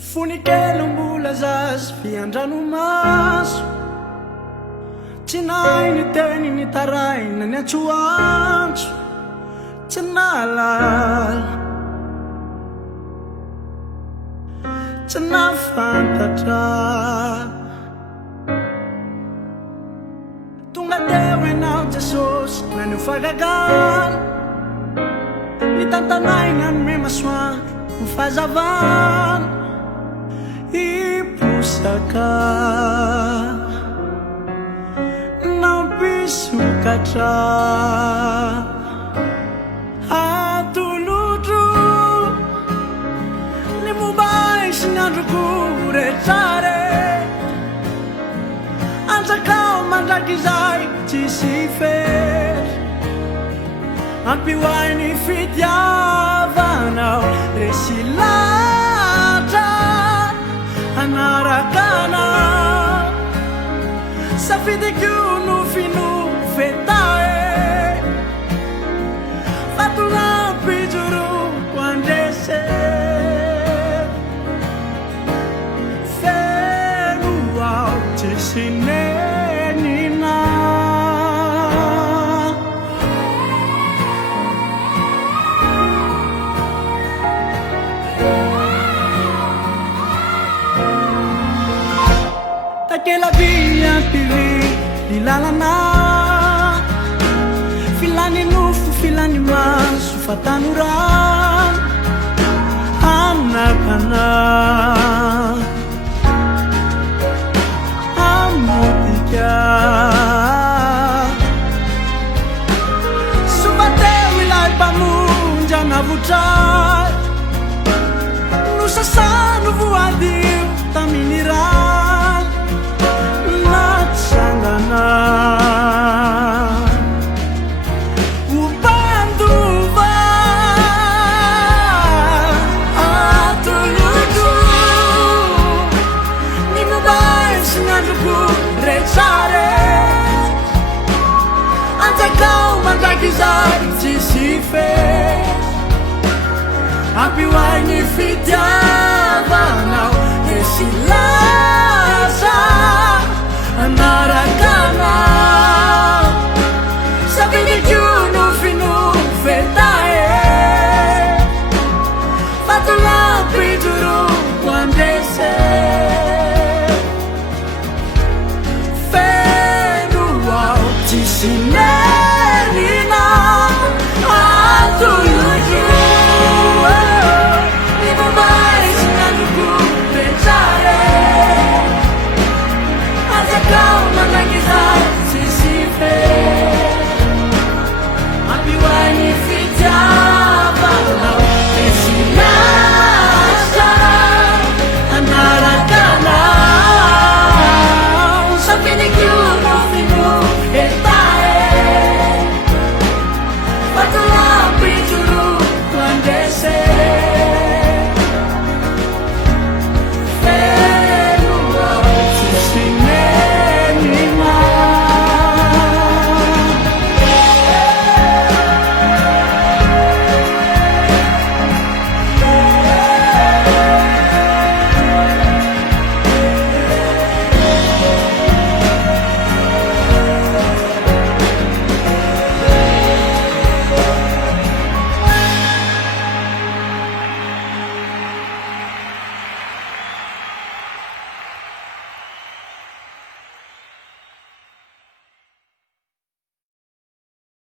Fonikelo mbola zazy fiandranomaso tsy nahy ny teny ny taraina ny antsoantso tsy nahalala tsy nafantatra tonga teo ianao Jesosy naneo fagagana ny tantanay nanome masoandro ny fahazavana ipusaka nampisokatra atolotro ny momba sy ny androko rehetrare anjakao mandraky izay tsisy fery ampioay ny fitiavanao resy latra anarakana safidiko no finofetae fatolampijoro andrese feno ao tisinenina takela via pivi lilalana filani nufo filani maso fatanuran anakana amutika subateu ilai pamunja na vutrai nusasanu vuadiu taminiran natsangana upanduva atuludu nimubai sinandruku rechare antakau mandakizai tisife apiwai ni fitiavanau esilasa anarakana sabinikiu no finufetae fatulampijuru wandese fenuau tisinerina atuluju nimumbai sinanduku rechare go